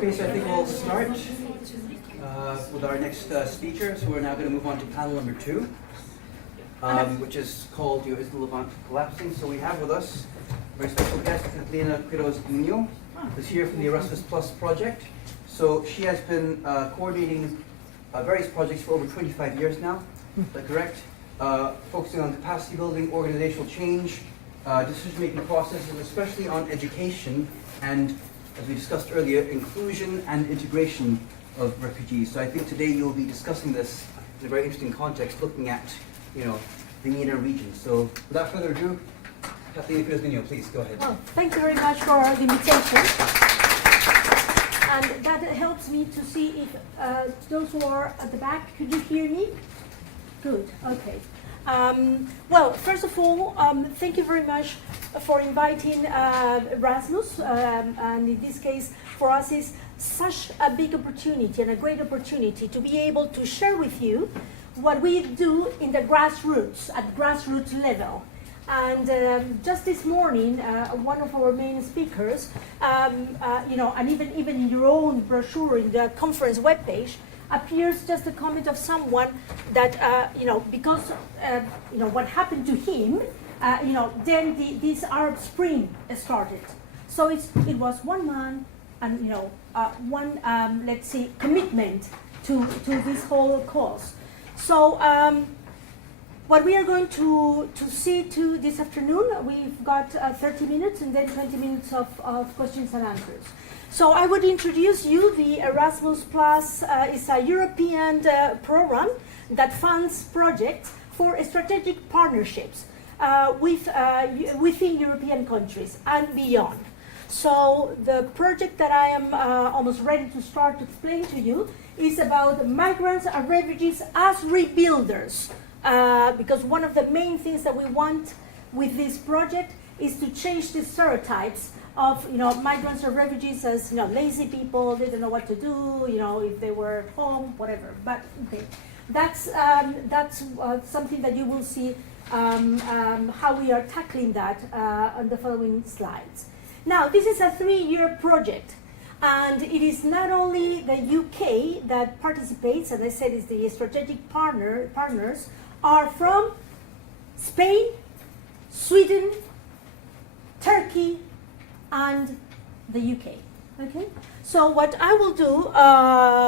Okay, so I think we'll start with our next speaker. So we're now going to move on to panel number 2, which is called Is the Levant Collapsing? So we have with us a very special guest, Catalina Quiroz, who's here from the Erasmus Plus project. So she has been coordinating various projects for over 25 years now, is that correct? Focusing on capacity building, organizational change, decision-making processes, especially on education and, as we discussed earlier, inclusion and integration of refugees. So I think today you'll be discussing this in a very interesting context, looking at, the MENA region. So without further ado, Catalina Quiroz, please go ahead. Well, thank you very much for the invitation. And that helps me to see if those who are at the back, could you hear me? Good, okay. Well, first of all, thank you very much for inviting Erasmus, and in this case, for us is such a big opportunity and a great opportunity to be able to share with you what we do in the grassroots, at grassroots level. And just this morning, one of our main speakers, and even in your own brochure in the conference webpage, appears just a comment of someone that, because, what happened to him, then this Arab Spring started. So it was one man and, one, let's say, commitment to this whole cause. So what we are going to see to this afternoon, we've got 30 minutes and then 20 minutes of questions and answers. So I would introduce you, the Erasmus Plus is a European program that funds projects for strategic partnerships within European countries and beyond. So the project that I am almost ready to start to explain to you is about migrants and refugees as rebuilders. Because one of the main things that we want with this project is to change the stereotypes of migrants or refugees as lazy people, they don't know what to do, if they were at home, whatever. But okay, that's something that you will see how we are tackling that on the following slides. Now, this is a 3-year project, and it is not only the UK that participates, and I said it's the strategic partners are from Spain, Sweden, Turkey, and the UK. Okay. So what I will do,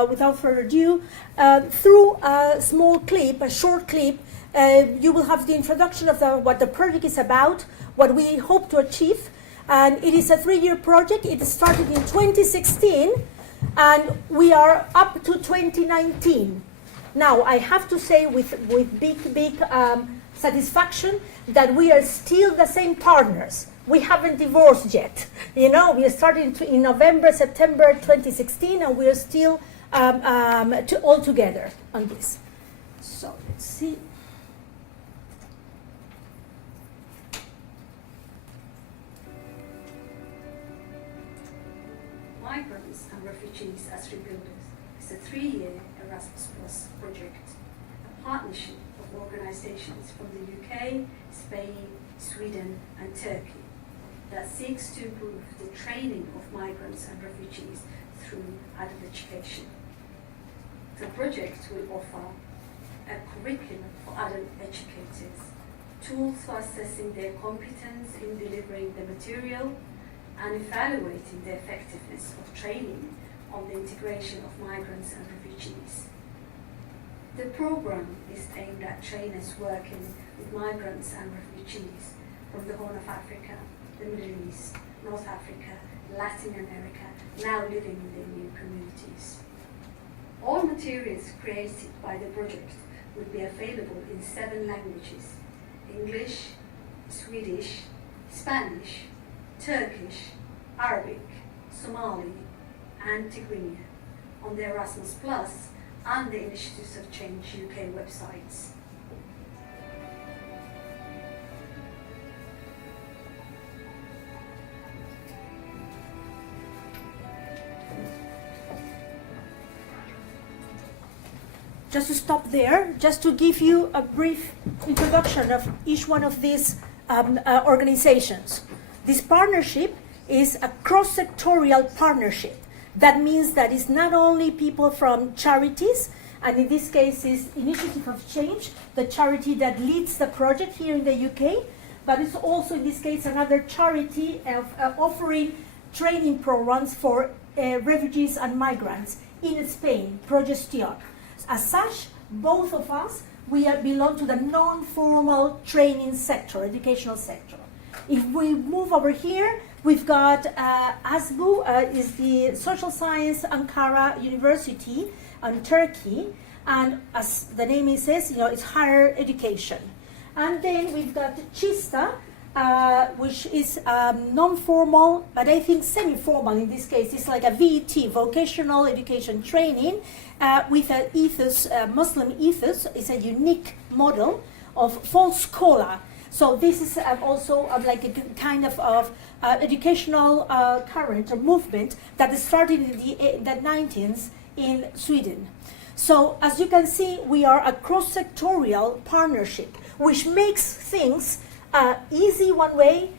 without further ado, through a small clip, a short clip, you will have the introduction of what the project is about, what we hope to achieve, and it is a 3-year project. It started in 2016, and we are up to 2019. Now, I have to say with big satisfaction that we are still the same partners. We haven't divorced yet. We are starting in November, September 2016, and we are still all together on this. So let's see. Migrants and Refugees as Rebuilders is a 3-year Erasmus Plus project, a partnership of organizations from the UK, Spain, Sweden, and Turkey that seeks to improve the training of migrants and refugees through adult education. The project will offer a curriculum for adult educators, tools for assessing their competence in delivering the material, and evaluating the effectiveness of training on the integration of migrants and refugees. The program is aimed at trainers working with migrants and refugees from the Horn of Africa, the Middle East, North Africa, Latin America, now living in their new communities. All materials created by the project will be available in 7 languages: English, Swedish, Spanish, Turkish, Arabic, Somali, and Tigrinya on the Erasmus Plus and the Initiatives of Change UK websites. Just to stop there, just to give you a brief introduction of each one of these organizations. This partnership is a cross-sectorial partnership. That means that it's not only people from charities, and in this case is Initiative of Change, the charity that leads the project here in the UK, but it's also in this case another charity of offering training programs for refugees and migrants in Spain, Progestion. As such, both of us, we belong to the non-formal training sector, educational sector. If we move over here, we've got ASBU, is the Social Science Ankara University in Turkey, and as the name says, it's higher education. And then we've got CHISTA, which is non-formal, but I think semi-formal in this case. It's like a VET, vocational education training, with an ethos, Muslim ethos. It's a unique model of full scholar. So this is also like a kind of educational current or movement that started in the 19th in Sweden. So as you can see, we are a cross-sectorial partnership, which makes things easy one way,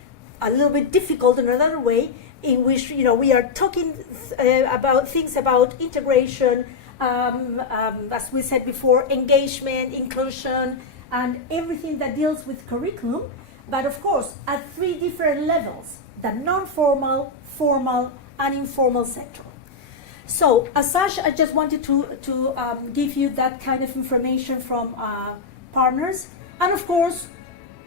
a little bit difficult in another way, in which we are talking about things about integration, as we said before, engagement, inclusion, and everything that deals with curriculum, but of course at 3 different levels: the non-formal, formal, and informal sector. So as such, I just wanted to give you that kind of information from partners, and of course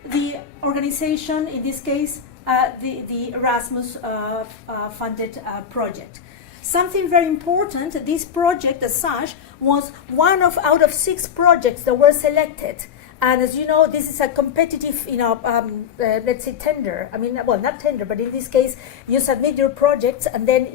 the organization, in this case the Erasmus funded project. Something very important, this project as such was one out of 6 projects that were selected. And as you know, this is a competitive, let's say tender. I mean, well, not tender, but in this case, you submit your projects, and then,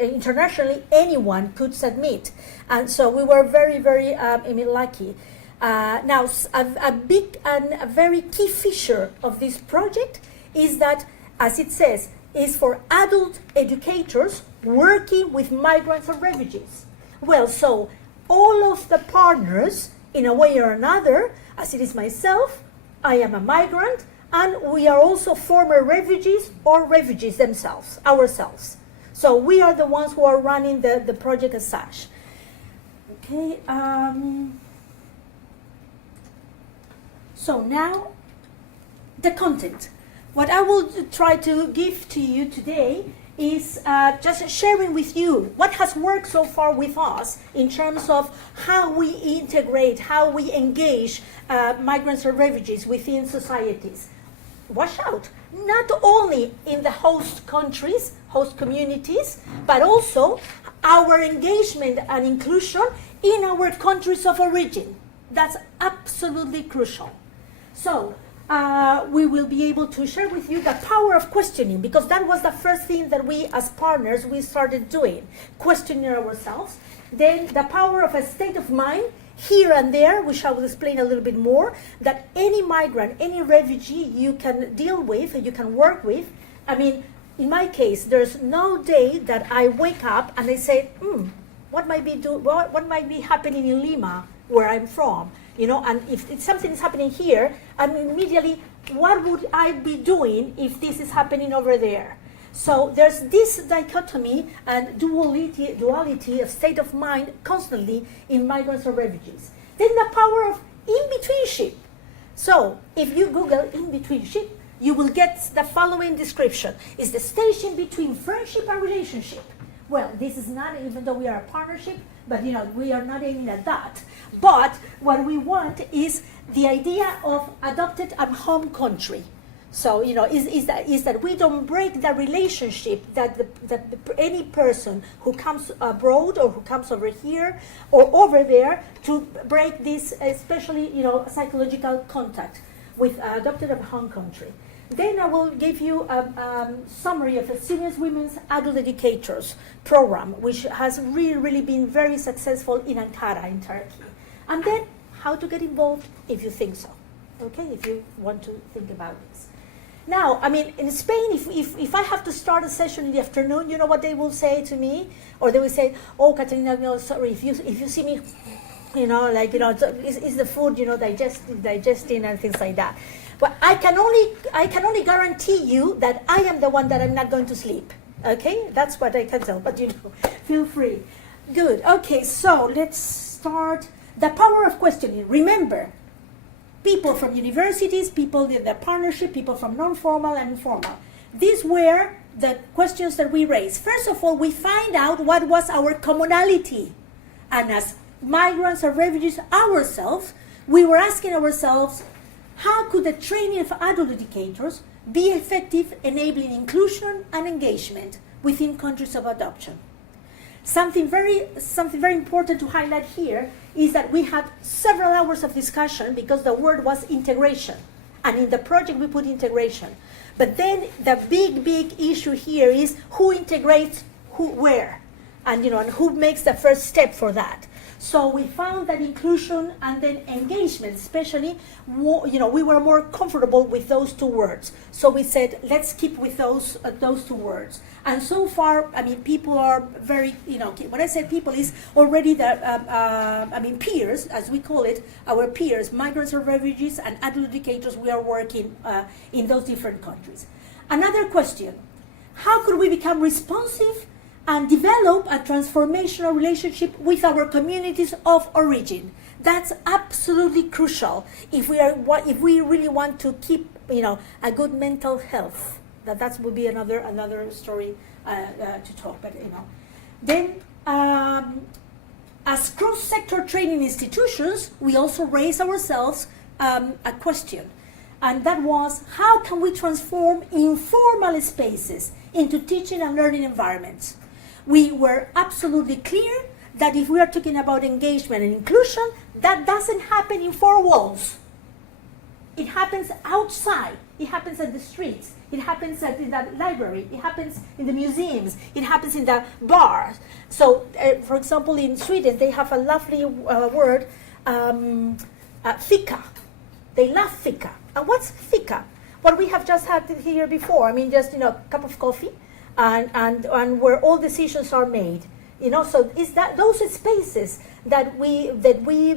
internationally, anyone could submit. And so we were very, very, lucky. Now, a big and a very key feature of this project is that, as it says, is for adult educators working with migrants or refugees. Well, so all of the partners, in a way or another, as it is myself, I am a migrant, and we are also former refugees or refugees themselves, ourselves. So we are the ones who are running the project as such. Okay. So now, the content. What I will try to give to you today is just sharing with you what has worked so far with us in terms of how we integrate, how we engage migrants or refugees within societies. Watch out, not only in the host countries, host communities, but also our engagement and inclusion in our countries of origin. That's absolutely crucial. So, we will be able to share with you the power of questioning, because that was the first thing that we as partners we started doing, questioning ourselves. Then the power of a state of mind here and there, which I will explain a little bit more, that any migrant, any refugee you can deal with, you can work with. I mean, in my case, there's no day that I wake up and I say, what might be happening in Lima, where I'm from? And if something is happening here, I'm immediately, what would I be doing if this is happening over there? So there's this dichotomy and duality of state of mind constantly in migrants or refugees. Then the power of in-betweenship. So if you Google in-betweenship, you will get the following description. It's the station between friendship and relationship. Well, this is not, even though we are a partnership, but we are not aiming at that. But what we want is the idea of adopted at home country. So, is that we don't break the relationship that any person who comes abroad or who comes over here or over there, to break this, especially, psychological contact with adopted at home country. Then I will give you a summary of the Syrian Women's Adult Educators program, which has really been very successful in Ankara, in Turkey. And then how to get involved if you think so, okay, if you want to think about this. Now, I mean, in Spain, if I have to start a session in the afternoon, you know what they will say to me? Or they will say, oh, Catalina, sorry, if you see me, is the food, digesting and things like that. But I can only guarantee you that I am the one that I'm not going to sleep. Okay, that's what I can tell, but feel free. Good. Okay, so let's start. The power of questioning. Remember, people from universities, people in the partnership, people from non-formal and informal. These were the questions that we raised. First of all, we find out what was our commonality. And as migrants or refugees ourselves, we were asking ourselves, how could the training of adult educators be effective, enabling inclusion and engagement within countries of adoption? Something very important to highlight here is that we had several hours of discussion because the word was integration. And in the project we put integration. But then the big issue here is who integrates who where, and and who makes the first step for that. So we found that inclusion and then engagement, especially, we were more comfortable with those two words. So we said, let's keep with those two words. And so far, people are very, when I say people, is already the, peers, as we call it, our peers, migrants or refugees and adult educators, we are working in those different countries. Another question, how could we become responsive and develop a transformational relationship with our communities of origin? That's absolutely crucial if we really want to keep a good mental health. That would be another story to talk. But then as cross-sector training institutions, we also raise ourselves a question, and that was, how can we transform informal spaces into teaching and learning environments? We were absolutely clear that if we are talking about engagement and inclusion, that doesn't happen in four walls. It happens outside. It happens at the streets. It happens in the library. It happens in the museums. It happens in the bars. So, for example, in Sweden, they have a lovely word, fika. They love fika. And what's fika? Well, we have just had it here before. Just, a cup of coffee. And where all decisions are made, so is that those spaces that we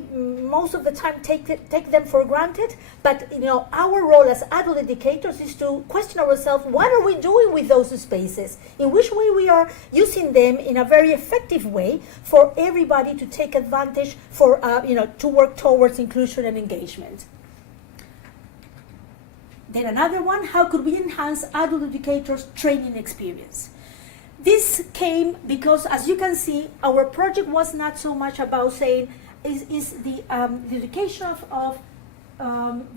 most of the time take them for granted, but our role as adult educators is to question ourselves, what are we doing with those spaces, in which way we are using them in a very effective way for everybody to take advantage, for to work towards inclusion and engagement. Then another one, how could we enhance adult educators' training experience? This came because, as you can see, our project was not so much about saying, is the education of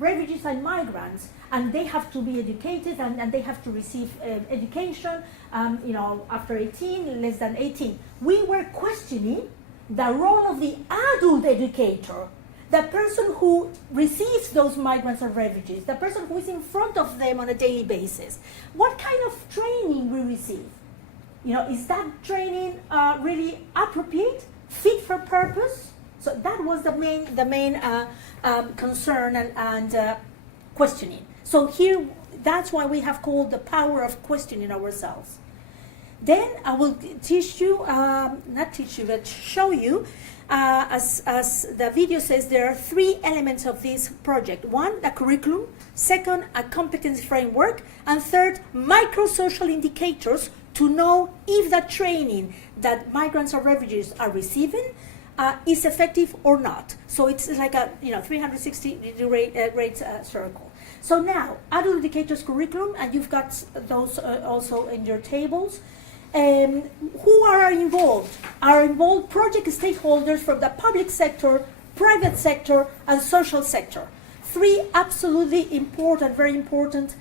refugees and migrants, and they have to be educated and they have to receive education, after 18, less than 18. We were questioning the role of the adult educator, the person who receives those migrants or refugees, the person who is in front of them on a daily basis. What kind of training we receive? Is that training really appropriate, fit for purpose? So that was the main concern and questioning. So here, that's why we have called the power of questioning ourselves. Then I will teach you, not teach you, but show you, as the video says, there are 3 elements of this project. 1, the curriculum. 2, a competence framework. And 3, micro-social indicators to know if the training that migrants or refugees are receiving is effective or not. So it's like a 360-degree circle. So now, adult educators curriculum, and you've got those also in your tables. Who are involved? Are involved project stakeholders from the public sector, private sector, and social sector. 3 absolutely important, very important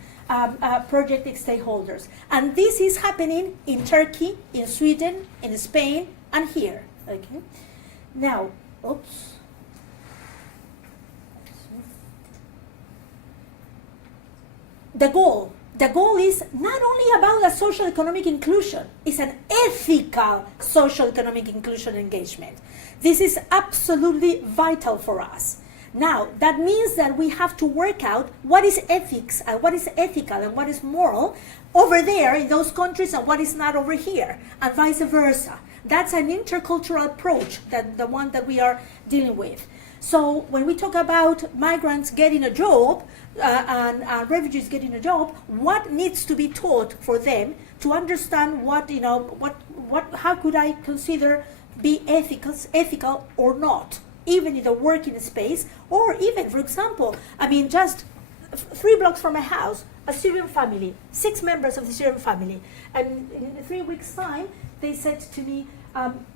project stakeholders. And this is happening in Turkey, in Sweden, in Spain, and here. Okay. Now, oops. The goal is not only about a social economic inclusion, it's an ethical social economic inclusion engagement. This is absolutely vital for us. Now, that means that we have to work out what is ethics and what is ethical and what is moral over there in those countries and what is not over here, and vice versa. That's an intercultural approach, that the one that we are dealing with. So when we talk about migrants getting a job and refugees getting a job, what needs to be taught for them to understand what, how could I consider be ethical or not, even in the working space, or even, for example, just 3 blocks from my house, a Syrian family, 6 members of the Syrian family, and in 3 weeks' time, they said to me,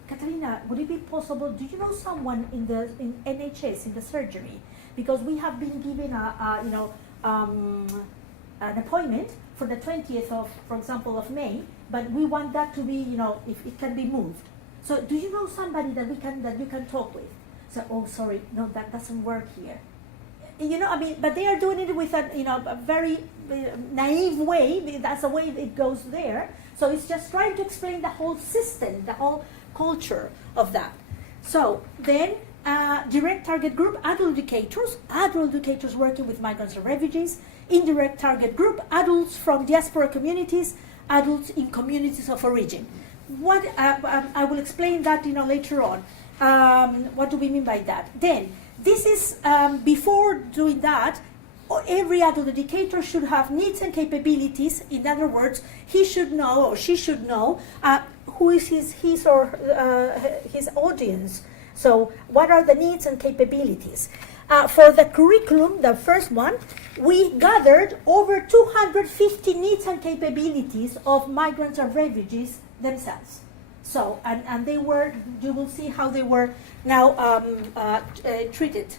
Catalina, would it be possible, do you know someone in NHS, in the surgery? Because we have been given an appointment for the 20th of, for example, of May, but we want that to be, if it can be moved. So do you know somebody that you can talk with? So, oh, sorry, no, that doesn't work here. But they are doing it with a very naive way. That's the way it goes there. So it's just trying to explain the whole system, the whole culture of that. So then, direct target group, adult educators working with migrants and refugees. Indirect target group, adults from diaspora communities, adults in communities of origin. What I will explain that later on. What do we mean by that? Then, this is, before doing that, every adult educator should have needs and capabilities. In other words, he should know or she should know who is his or his audience. So what are the needs and capabilities? For the curriculum, the first one, we gathered over 250 needs and capabilities of migrants and refugees themselves. So, and they were, you will see how they were now treated.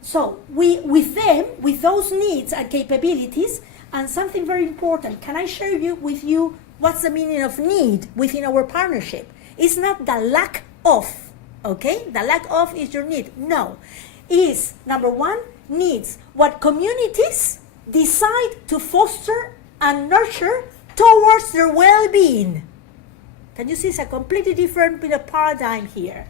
So, with those needs and capabilities, and something very important, can I share with you what's the meaning of need within our partnership? It's not the lack of, okay? The lack of is your need. No. Is, number one, needs. What communities decide to foster and nurture towards their well-being. Can you see it's a completely different paradigm here?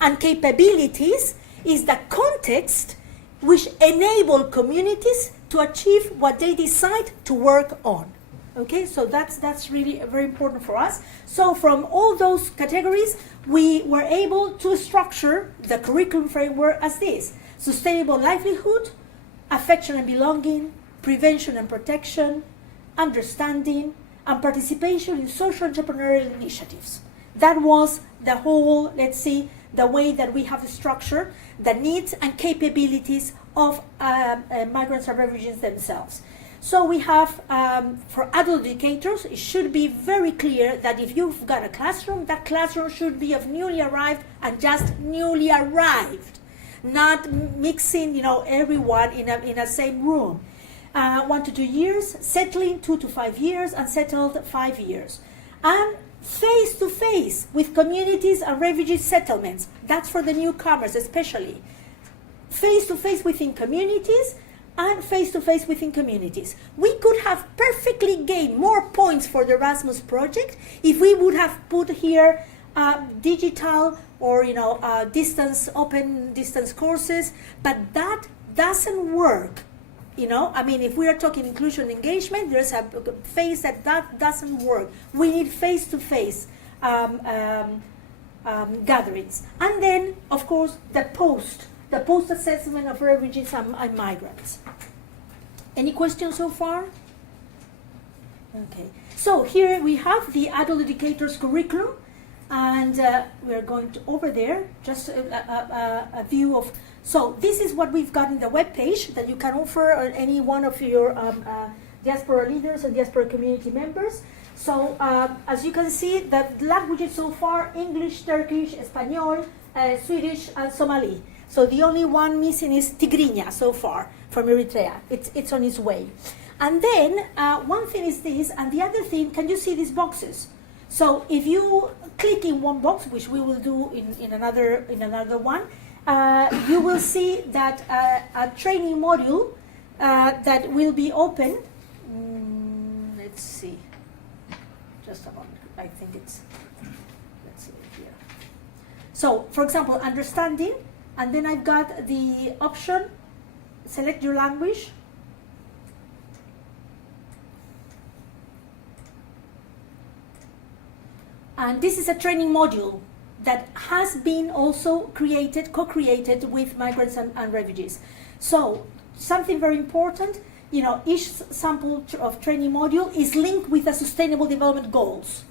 And capabilities is the context which enable communities to achieve what they decide to work on. Okay, so that's really very important for us. So from all those categories, we were able to structure the curriculum framework as this: sustainable livelihood, affection and belonging, prevention and protection, understanding, and participation in social entrepreneurial initiatives. That was the whole, let's see, the way that we have structured the needs and capabilities of migrants and refugees themselves. So we have, for adult educators, it should be very clear that if you've got a classroom, that classroom should be of newly arrived and just newly arrived, not mixing, everyone in a same room. 1 to 2 years, settling 2 to 5 years, and settled 5 years. And face-to-face with communities and refugee settlements. That's for the newcomers especially. Face-to-face within communities and face-to-face within communities. We could have perfectly gained more points for the Erasmus project if we would have put here digital or open distance courses, but that doesn't work. If we are talking inclusion engagement, there's a phase that doesn't work. We need face-to-face gatherings. And then, of course, the post-assessment of refugees and migrants. Any questions so far? Okay. So here we have the adult educators curriculum, and we're going over there, just a view of. So this is what we've got in the webpage that you can offer on any one of your diaspora leaders and diaspora community members. So as you can see, the languages so far: English, Turkish, Espanol, Swedish, and Somali. So the only one missing is Tigrinya so far from Eritrea. It's on its way. And then one thing is this, and the other thing, can you see these boxes? So if you click in one box, which we will do in another one, you will see that a training module that will be open. Let's see. Just a moment. I think it's. Let's see here. So, for example, understanding, and then I've got the option. Select your language. And this is a training module that has been also co-created with migrants and refugees. So something very important, each sample of training module is linked with the Sustainable Development Goals.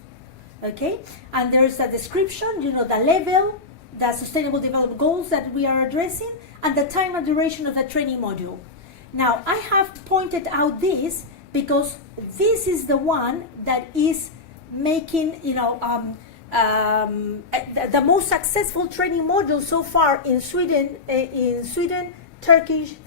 Okay, and there's a description, the level, the Sustainable Development Goals that we are addressing, and the time and duration of the training module. Now, I have pointed out this because this is the one that is making, the most successful training module so far in Sweden, Turkey,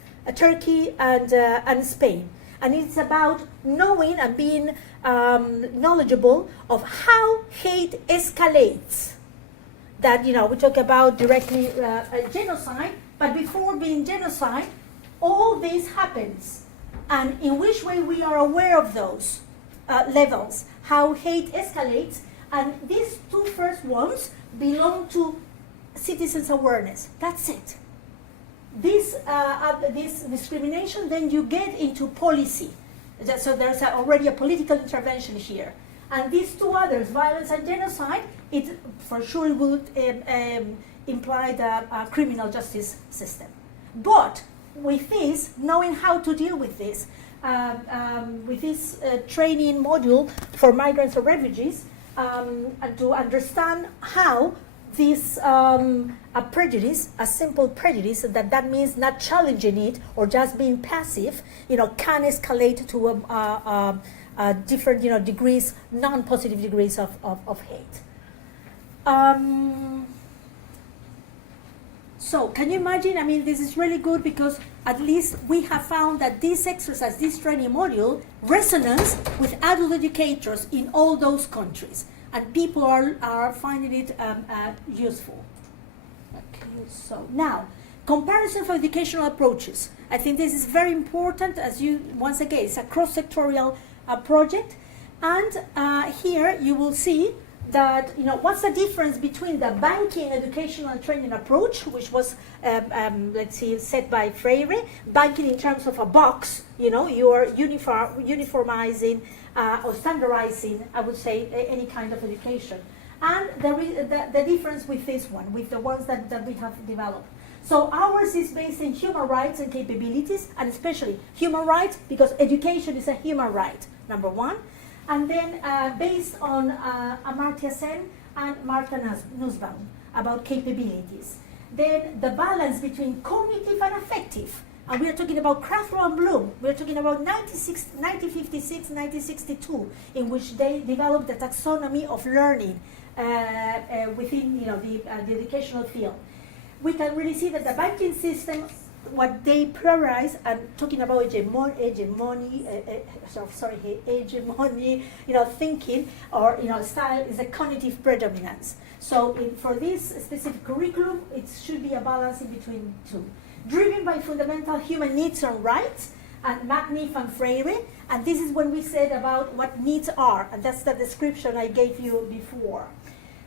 and Spain. And it's about knowing and being knowledgeable of how hate escalates. That, we talk about directly genocide, but before being genocide, all this happens. And in which way we are aware of those levels, how hate escalates. And these two first ones belong to citizens' awareness. That's it. This discrimination, then you get into policy. So there's already a political intervention here. And these two others, violence and genocide, it for sure would imply the criminal justice system. But with this, knowing how to deal with this training module for migrants or refugees, and to understand how this a prejudice, a simple prejudice, that means not challenging it or just being passive, can escalate to different, degrees, non-positive degrees of hate. So can you imagine? I mean, this is really good because at least we have found that this exercise, this training module, resonates with adult educators in all those countries, and people are finding it useful. Okay, so now, comparison of educational approaches. I think this is very important, once again, it's a cross-sectorial project, and here you will see that, what's the difference between the banking educational and training approach, which was, let's see, set by Freire, banking in terms of a box, you are uniformizing or standardizing, I would say, any kind of education. And the difference with this one, with the ones that we have developed. So ours is based in human rights and capabilities, and especially human rights, because education is a human right, number one. And then based on Amartya Sen and Martha Nussbaum about capabilities. Then the balance between cognitive and affective. And we are talking about Crathrow and Bloom. We are talking about 1956, 1962, in which they developed the taxonomy of learning within the educational field. We can really see that the banking system, what they prioritize, and talking about hegemony, thinking or style, is a cognitive predominance. So for this specific curriculum, it should be a balance in between two. Driven by fundamental human needs and rights, and Magnif and Freire, and this is when we said about what needs are, and that's the description I gave you before.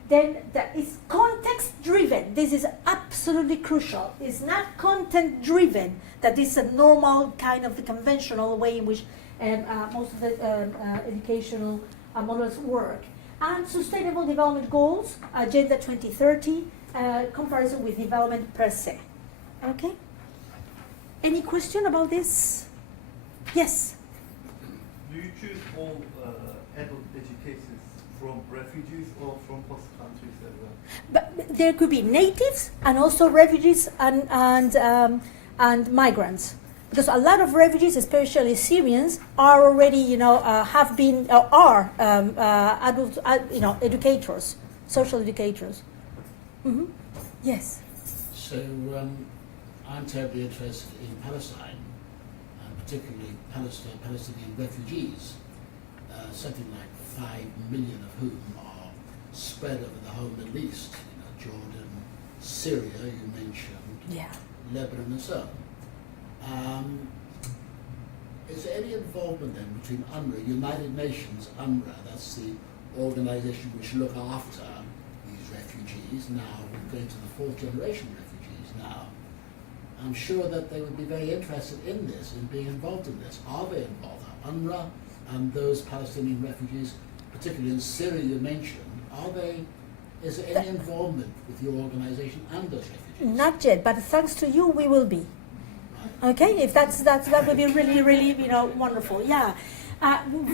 Then it's context-driven. This is absolutely crucial. It's not content-driven, that is a normal kind of the conventional way in which most of the educational models work. And Sustainable Development Goals, Agenda 2030, comparison with development per se. Okay? Any question about this? Yes? Do you choose all adult educators from refugees or from host countries as well? But there could be natives and also refugees and migrants, because a lot of refugees, especially Syrians, are already have been are adult educators, social educators. Mm-hmm. Yes. So I'm terribly interested in Palestine, and particularly Palestinian refugees, something like 5 million of whom are spread over the whole Middle East, Jordan, Syria, you mentioned, Lebanon and so on. Is there any involvement then between UNRWA, United Nations, UNRWA, that's the organization which look after these refugees, now we're going to the fourth generation refugees now. I'm sure that they would be very interested in this, in being involved in this. Are they involved? UNRWA and those Palestinian refugees, particularly in Syria you mentioned, are they Is there any involvement with your organization and those refugees? Not yet, but thanks to you, we will be. Okay, if that would be really, really, wonderful. Yeah.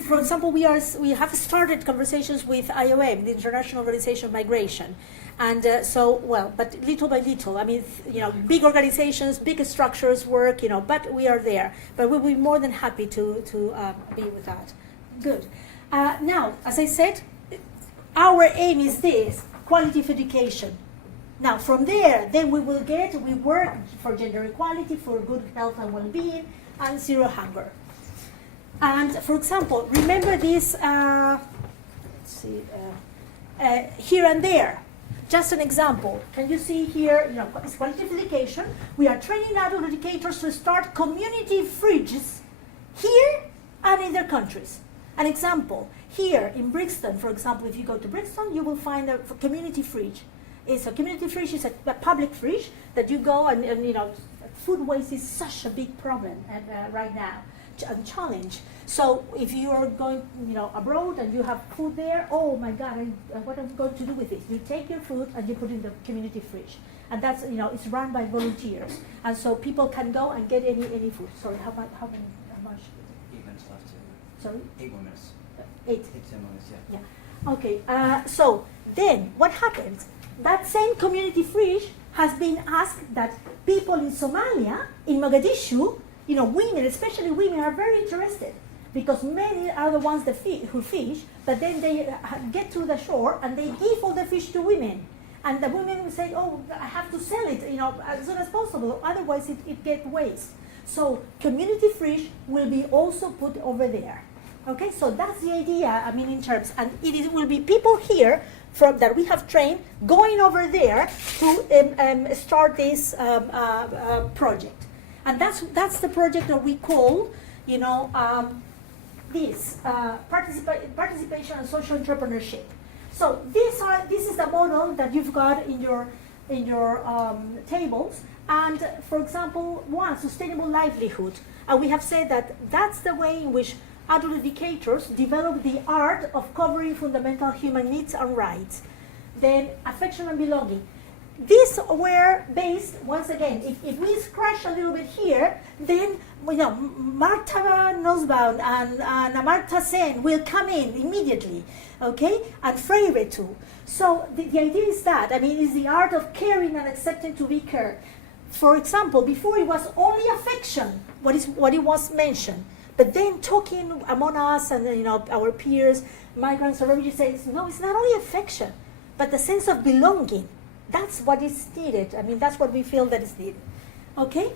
For example, we have started conversations with IOM, the International Organization of Migration, and but little by little. I mean, big organizations, big structures work, but we are there. But we'll be more than happy to be with that. Good. Now, as I said, our aim is this: quality of education. Now, from there, then we work for gender equality, for good health and well-being, and zero hunger. And for example, remember this, here and there. Just an example. Can you see here, it's quality of education. We are training adult educators to start community fridges here and in their countries. An example, here in Brixton, for example, if you go to Brixton, you will find a community fridge. It's a community fridge, is a public fridge that you go and food waste is such a big problem right now, and challenge. So if you are going, abroad and you have food there, oh my God, what am I going to do with this? You take your food and you put it in the community fridge, and that's it's run by volunteers, and so people can go and get any food. Sorry, how much? 8 minutes left. Sorry. 8 more minutes. 8. 10 minutes. Yeah. Yeah. Okay. So then, what happens? That same community fridge has been asked that people in Somalia, in Mogadishu, women, especially women, are very interested because many are the ones who fish, but then they get to the shore and they give all the fish to women. And the women will say, oh, I have to sell it, as soon as possible, otherwise it gets waste. So community fridge will be also put over there. Okay, so that's the idea, in terms, and will be people here that we have trained going over there to start this project. And that's the project that we call, participation and social entrepreneurship. So this is the model that you've got in your tables. And for example, one, sustainable livelihood. And we have said that that's the way in which adult educators develop the art of covering fundamental human needs and rights. Then affection and belonging. These were based, once again, if we scratch a little bit here, then Marta Nussbaum and Marta Sen will come in immediately, okay? And Freire too. So the idea is that, it's the art of caring and accepting to be cared. For example, before it was only affection, what it was mentioned. But then talking among us and our peers, migrants or refugees, say, no, it's not only affection, but the sense of belonging. That's what is needed. That's what we feel that is needed. Okay?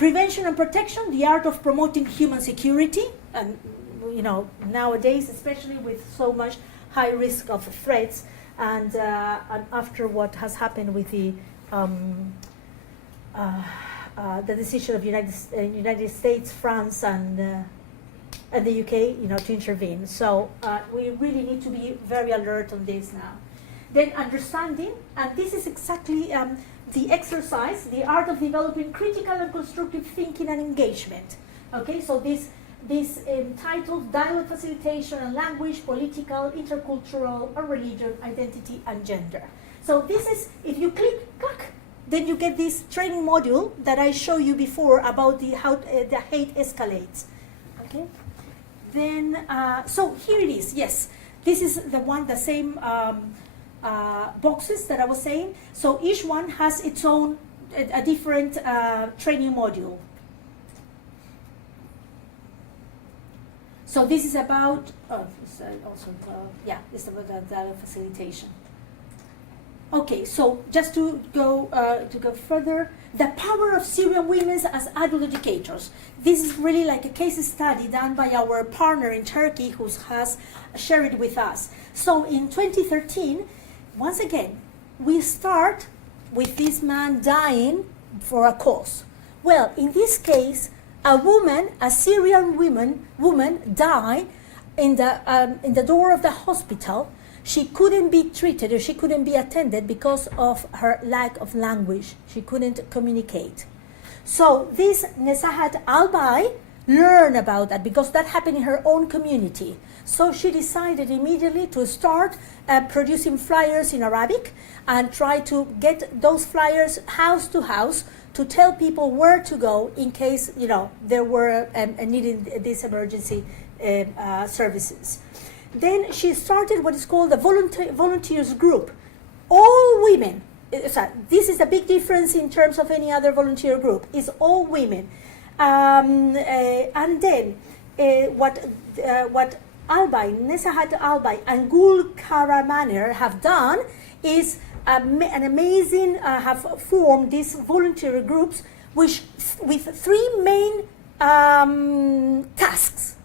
Prevention and protection, the art of promoting human security. And, nowadays, especially with so much high risk of threats, and after what has happened with the decision of United States, France, and the UK, to intervene. So we really need to be very alert on this now. Then understanding, and this is exactly the exercise, the art of developing critical and constructive thinking and engagement. Okay, so this entitled Dialogue Facilitation and Language, Political, Intercultural, or Religion, Identity, and Gender. So this is, if you click, then you get this training module that I showed you before about how the hate escalates. Okay, then so here it is. Yes, this is the same boxes that I was saying. So each one has its own a different training module. So this is about it's about the facilitation. Okay, so just to go further, the power of Syrian women as adult educators. This is really like a case study done by our partner in Turkey who has shared it with us. So in 2013, once again, we start with this man dying for a cause. Well, in this case, a Syrian woman died in the door of the hospital. She couldn't be treated or she couldn't be attended because of her lack of language. She couldn't communicate. So this Nesahat Albay learn about that, because that happened in her own community. So she decided immediately to start producing flyers in Arabic and try to get those flyers house to house to tell people where to go in case, you know, there were needing these emergency services. Then she started what is called the volunteers group. All women. This is a big difference in terms of any other volunteer group. It's all women. And then what Albay, Nesahat Albay, and Gul Karamaner have done is an amazing, have formed these volunteer groups with three main tasks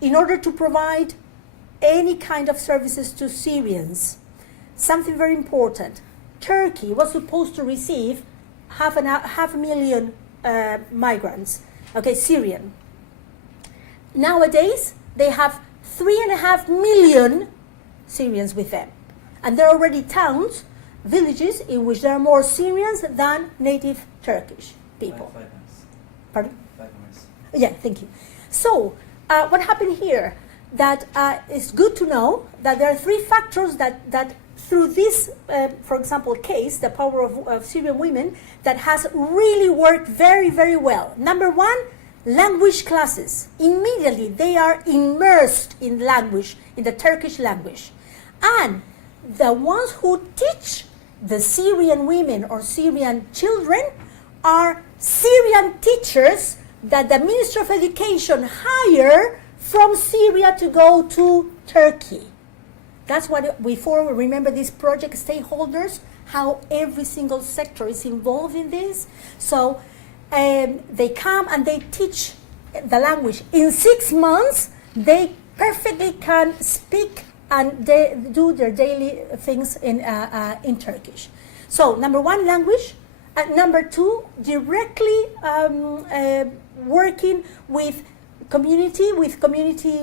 in order to provide any kind of services to Syrians. Something very important. Turkey was supposed to receive half a million migrants, okay, Syrian. Nowadays, they have 3.5 million Syrians with them. And there are already towns, villages, in which there are more Syrians than native Turkish people. 5 months. Pardon? 5 months. Yeah, thank you. So, what happened here? That it's good to know that there are three factors that through this, for example, case, the power of Syrian women, that has really worked very, very well. Number one, language classes. Immediately, they are immersed in language, in the Turkish language. And the ones who teach the Syrian women or Syrian children are Syrian teachers that the Ministry of Education hire from Syria to go to Turkey. That's what before, remember these project stakeholders, how every single sector is involved in this. So they come and they teach the language. In 6 months, they perfectly can speak and they do their daily things in Turkish. So number one, language. Number two, directly working with community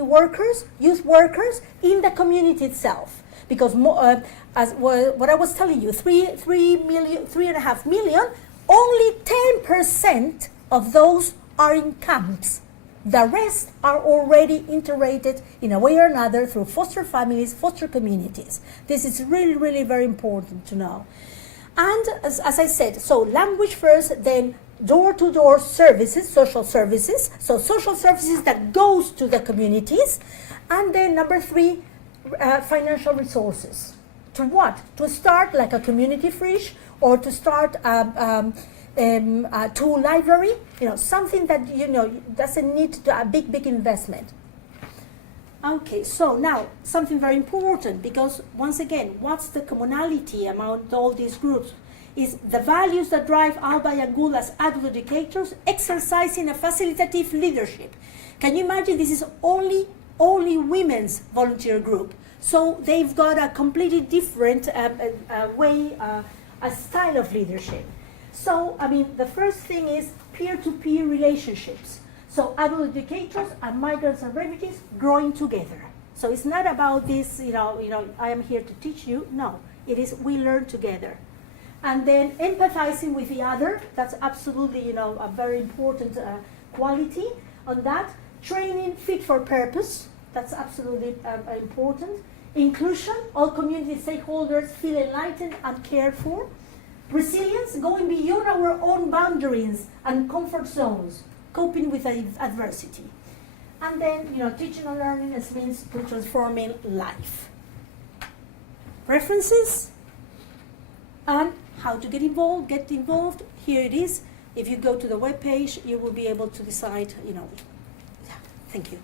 workers, youth workers in the community itself. Because as what I was telling you, 3.5 million, only 10% of those are in camps. The rest are already integrated in a way or another through foster families, foster communities. This is really, really very important to know. And as I said, so language first, then door-to-door services, social services. So social services that goes to the communities. And then number three, financial resources. To what? To start like a community fridge or to start a tool library, something that, doesn't need a big investment. Okay, so now something very important, because once again, what's the commonality among all these groups? Is the values that drive Albay and Gul as adult educators exercising a facilitative leadership. Can you imagine this is only women's volunteer group? So they've got a completely different way, a style of leadership. So, the first thing is peer-to-peer relationships. So adult educators and migrants and refugees growing together. So it's not about this, I am here to teach you. No, it is we learn together. And then empathizing with the other, that's absolutely, a very important quality on that. Training fit for purpose, that's absolutely important. Inclusion, all community stakeholders feel enlightened and cared for. Resilience, going beyond our own boundaries and comfort zones, coping with adversity. And then, teaching and learning as means to transforming life. References and how to get involved. Here it is. If you go to the webpage, you will be able to decide, Thank you.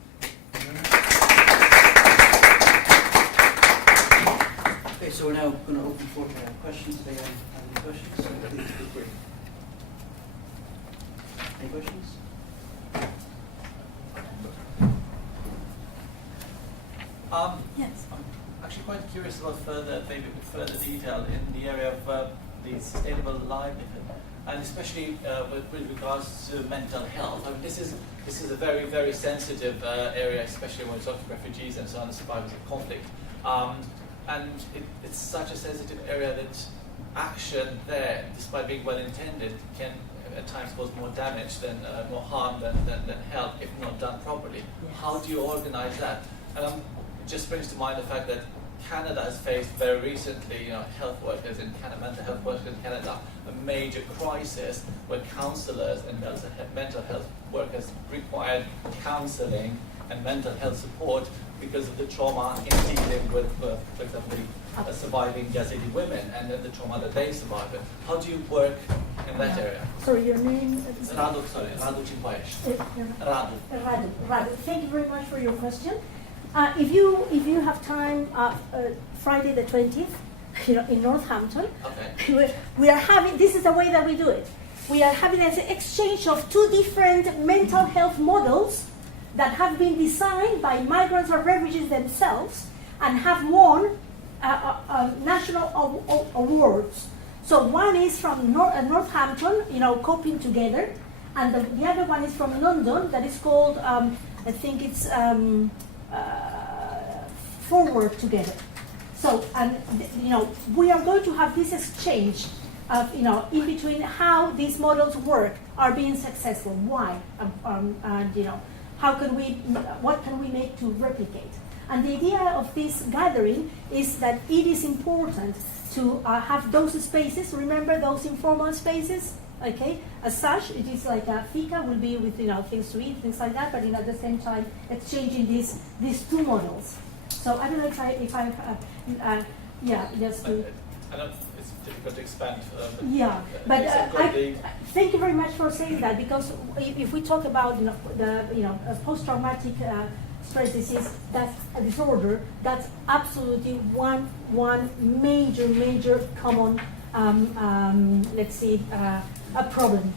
Okay, so we're now going to open for questions. Do you have any questions? Please feel free. Any questions? Yes. I'm actually quite curious about further detail in the area of the sustainable livelihood, and especially with regards to mental health. This is a very, very sensitive area, especially when we talk to refugees and so on, the survivors of conflict. And it's such a sensitive area that action there, despite being well intended, can at times cause more damage than more harm than help if not done properly. Yes. How do you organize that? And it just brings to mind the fact that Canada has faced very recently, health workers in Canada, mental health workers in Canada, a major crisis where counsellors and mental health workers required counselling and mental health support because of the trauma in dealing with, for example, surviving Yazidi women and the trauma that they survived. How do you work in that area? Sorry, your name? Radu Chimpayesh. Radu. Thank you very much for your question. If you have time, Friday the 20th, in Northampton, Okay. we are having. This is the way that we do it. We are having an exchange of two different mental health models that have been designed by migrants or refugees themselves and have won national awards. So one is from Northampton, Coping Together, and the other one is from London that is called, I think it's Forward Together. So, and we are going to have this exchange of, in between how these models work, are being successful, why, and what can we make to replicate. And the idea of this gathering is that it is important to have those spaces. Remember those informal spaces, okay? As such, it is like a fika will be with things to eat, things like that, but at the same time exchanging these two models. So I don't know if I just to. I know it's difficult to expand. Thank you very much for saying that, because if we talk about post-traumatic stress disease, that's a disorder. That's absolutely one major common a problem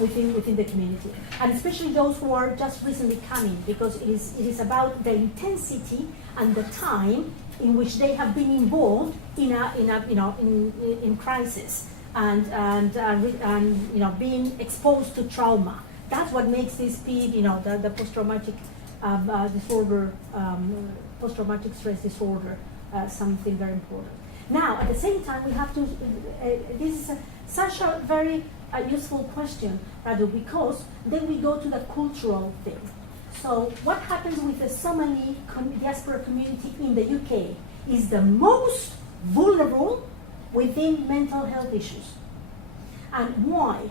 within the community, and especially those who are just recently coming, because it is about the intensity and the time in which they have been involved in crisis and being exposed to trauma. That's what makes this be the post-traumatic disorder, post-traumatic stress disorder, something very important. Now, at the same time, we have to. This is such a very useful question, Radu, because then we go to the cultural thing. So, what happens with the Somali diaspora community in the UK is the most vulnerable within mental health issues. And why?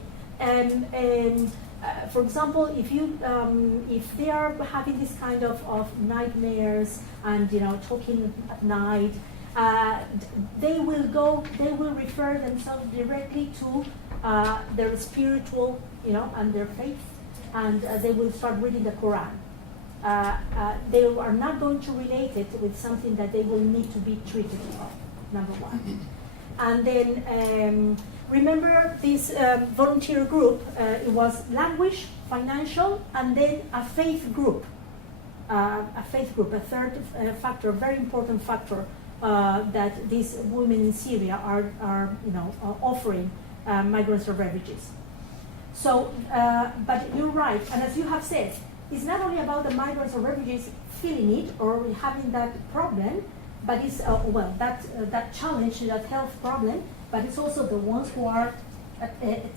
For example, if they are having this kind of nightmares and talking at night, they will refer themselves directly to their spiritual, and their faith, and they will start reading the Quran. They are not going to relate it with something that they will need to be treated of, number one. And then remember this volunteer group, it was language, financial, and then a faith group. A third factor, a very important factor that these women in Syria are offering migrants or refugees. So, but you're right, and as you have said, it's not only about the migrants or refugees feeling it or having that problem, but it's that challenge, that health problem, but it's also the ones who are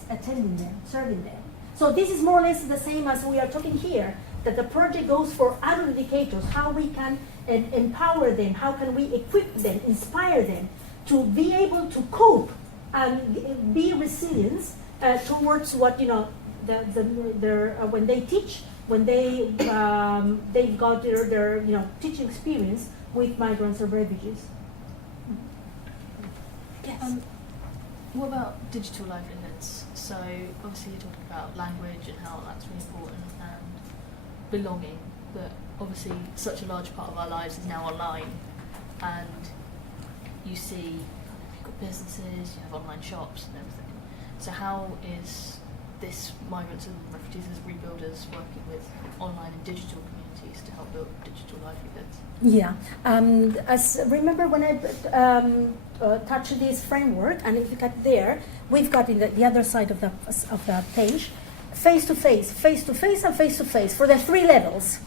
attending them, serving them. So this is more or less the same as we are talking here, that the project goes for other indicators, how we can empower them, how can we equip them, inspire them to be able to cope and be resilient towards what when they teach, when they've got their teaching experience with migrants or refugees. Yes. What about digital livelihoods? So obviously you're talking about language and how that's really important and belonging, but obviously such a large part of our lives is now online, and you see you've got businesses, you have online shops and everything. So how is this Migrants and Refugees as Rebuilders working with online and digital communities to help build digital livelihoods? Yeah, as remember when I touched this framework, and if you got there, we've got in the other side of the page, face to face, and face to face for the three levels.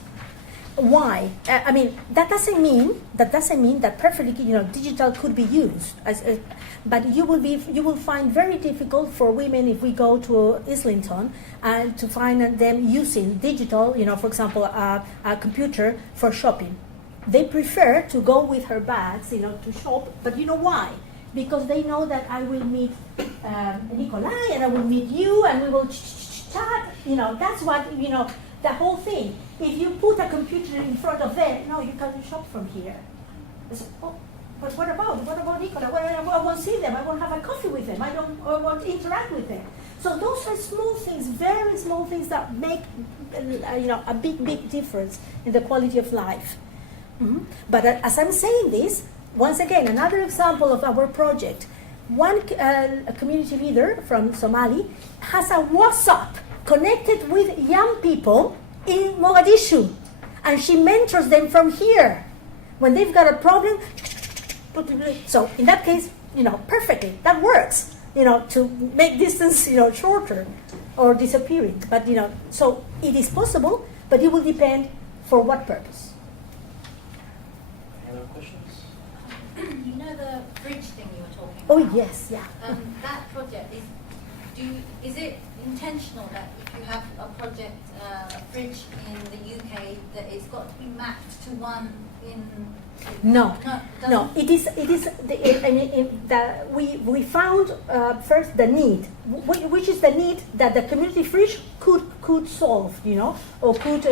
why? I mean, that doesn't mean that perfectly, digital could be used. But you will find very difficult for women if we go to Islington and to find them using digital, for example, a computer for shopping. They prefer to go with her bags, to shop. But you know why? Because they know that I will meet Nikolai and I will meet you and we will chat. That's what the whole thing. If you put a computer in front of them, no, you can't shop from here. Say, oh, but what about Nicola? Well, I won't see them. I won't have a coffee with them. I won't interact with them. So those are small things, very small things that make a big difference in the quality of life. Mm-hmm. But as I'm saying this, once again, another example of our project. One community leader from Somali has a WhatsApp connected with young people in Mogadishu, and she mentors them from here. When they've got a problem, so in that case, perfectly, that works, to make distance, shorter or disappearing. But, so it is possible, but it will depend for what purpose. Any other questions? You know the bridge thing you were talking Oh, about? yes, yeah. That project, is it intentional that if you have a project, a bridge in the UK, that it's got to be mapped to one in... No. doesn't- It is. We found first the need, which is the need that the community fridge could solve, or could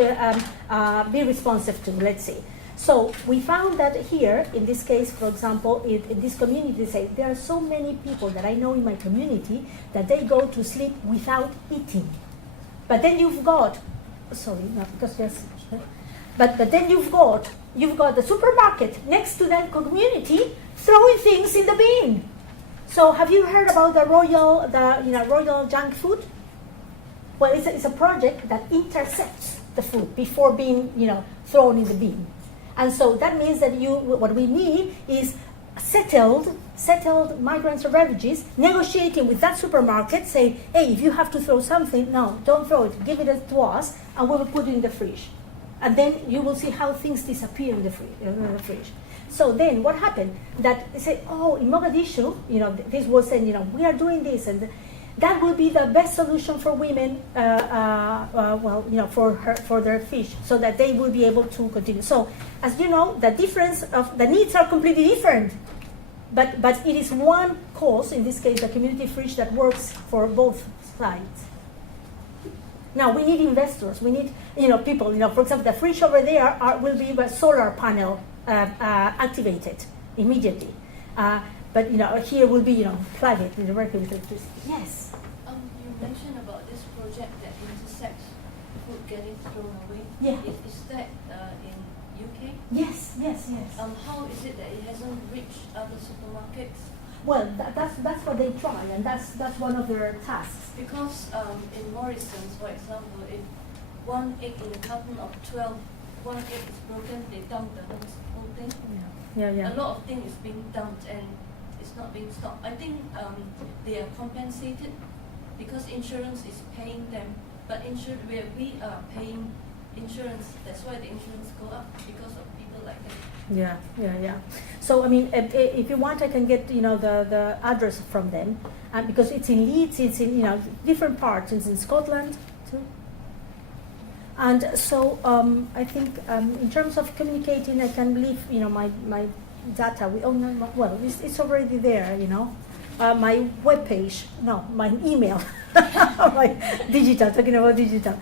be responsive to. Let's say. So we found that here, in this case, for example, in this community, they say there are so many people that I know in my community that they go to sleep without eating. But then you've got, but then you've got the supermarket next to that community throwing things in the bin. So have you heard about the royal junk food? Well, it's a project that intercepts the food before being thrown in the bin. And so that means that what we need is settled migrants or refugees negotiating with that supermarket, saying, hey, if you have to throw something, no, don't throw it, give it to us, and we will put it in the fridge. And then you will see how things disappear in the fridge. So then what happened? That they say, oh, in Mogadishu, this was saying, we are doing this, and that will be the best solution for women, for their fish, so that they will be able to continue. So, as you know, the difference of the needs are completely different, but it is one cause, in this case, the community fridge, that works for both sides. Now we need investors. We need people. For example, the fridge over there will be a solar panel activated immediately. But here will be plug it directly with electricity. Yes. You mentioned about this project that intercepts food getting thrown away. Yeah. Is that in UK? Yes. How is it that it hasn't reached other supermarkets? Well, that's what they try, and that's one of their tasks. Because in Morrison's, for example, if one egg in a carton of 12, one egg is broken, they dump the whole thing. Yeah. A lot of things is being dumped and it's not being stopped. I think they are compensated because insurance is paying them, but we are paying insurance. That's why the insurance go up, because of people like that. Yeah. So I mean, if you want, I can get the address from them, because it's in Leeds, it's in different parts. It's in Scotland too. And so I think in terms of communicating, I can leave my data. It's already there. My webpage, my email, my digital. Talking about digital.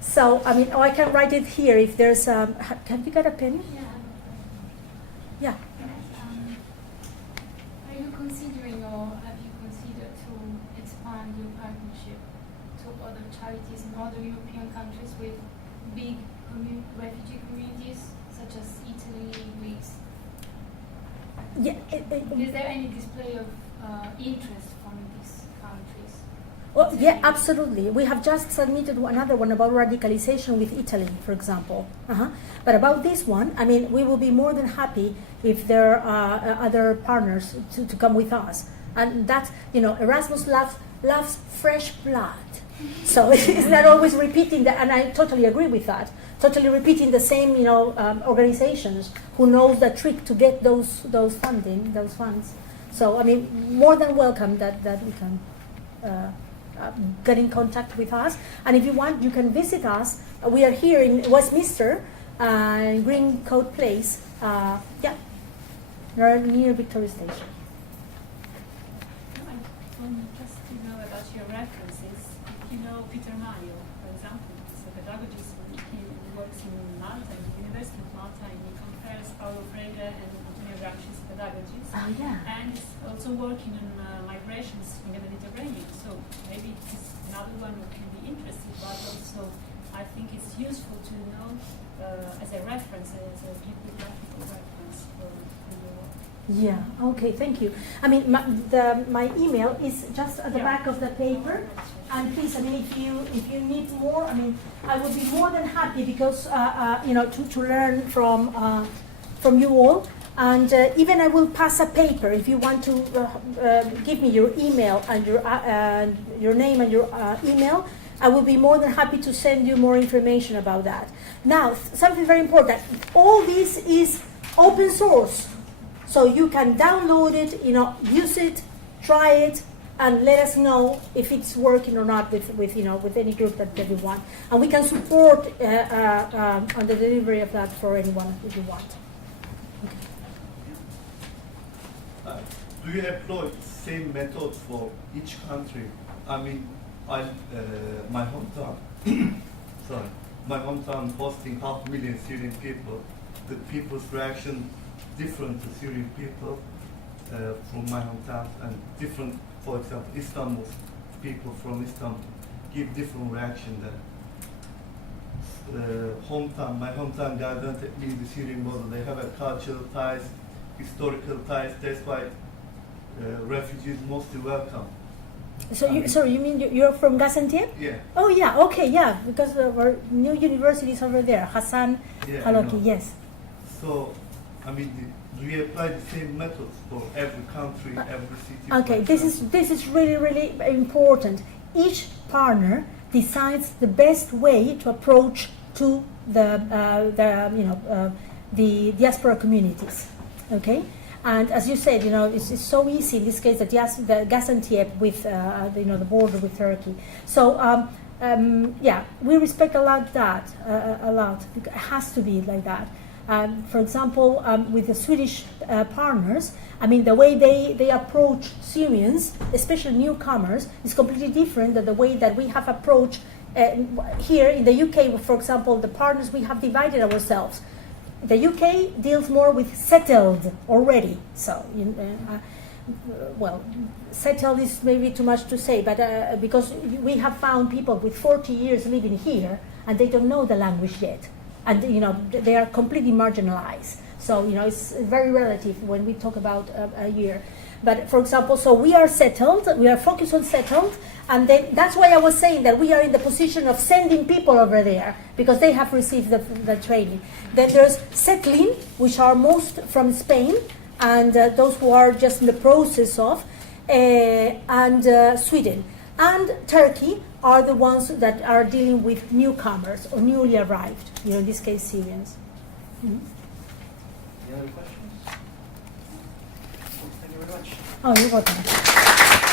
So I mean, I can write it here if there's. Have you got a pen? Yeah. Are you considering, or have you considered to expand your partnership to other charities in other European countries with big refugee communities, such as Italy, Greece? Yeah. Is there any display of interest from these countries? Well, yeah, absolutely. We have just submitted another one about radicalization with Italy, for example. But about this one, I mean, we will be more than happy if there are other partners to come with us. And that, Erasmus loves fresh blood. So it's not always repeating that, and I totally agree with that. Totally repeating the same, organizations who knows the trick to get those funds. So I mean, more than welcome that we can get in contact with us. And if you want, you can visit us. We are here in Westminster, Green Coat Place. Near Victoria Station. Just to know about your references, if you know Peter Mayo, for example, he's a pedagogist. He works in Malta, in the University of Malta, and he compares Paulo Freire and Antonio Gramsci's pedagogies. Oh, yeah. And he's also working on migrations in the Mediterranean. So maybe it's another one who can be interested, but also I think it's useful to know as a reference, as a bibliographical reference for your work. Yeah, okay, thank you. I mean, my email is just at the back of the paper. And please, I mean, if you need more, I mean, I would be more than happy because, to learn from you all. And even I will pass a paper if you want to give me your email and your name and your email. I will be more than happy to send you more information about that. Now, something very important. All this is open source. So you can download it, use it, try it, and let us know if it's working or not with any group that you want. And we can support on the delivery of that for anyone if you want. Okay. Do you employ the same method for each country? I mean, my hometown, my hometown hosting 500,000 Syrian people. The people's reaction different to Syrian people from my hometown, and different, for example, Istanbul people from Istanbul give different reaction there. My hometown Gaziantep means the Syrian model. They have a cultural ties, historical ties. That's why refugees mostly welcome. So you mean you're from Gaziantep? Yeah. Oh yeah, okay, yeah, because our new university is over there, Hassan Haloki, yes. So, I mean, do you apply the same methods for every country, every city? Okay, this is really, really important. Each partner decides the best way to approach to the diaspora communities. Okay, and as you said, it's so easy in this case the Gaziantep with the border with Turkey. So we respect a lot that a lot. It has to be like that. For example, with the Swedish partners, I mean, the way they approach Syrians, especially newcomers, is completely different than the way that we have approached here in the UK. For example, the partners, we have divided ourselves. The UK deals more with settled already. So, settled is maybe too much to say, but because we have found people with 40 years living here and they don't know the language yet. And they are completely marginalized. So it's very relative when we talk about a year. But for example, so we are settled. We are focused on settled, and then that's why I was saying that we are in the position of sending people over there because they have received the training. Then there's settling, which are most from Spain, and those who are just in the process of, and Sweden and Turkey are the ones that are dealing with newcomers or newly arrived, in this case Syrians. Mm-hmm. Any other questions? Thank you very much. Oh, you're welcome.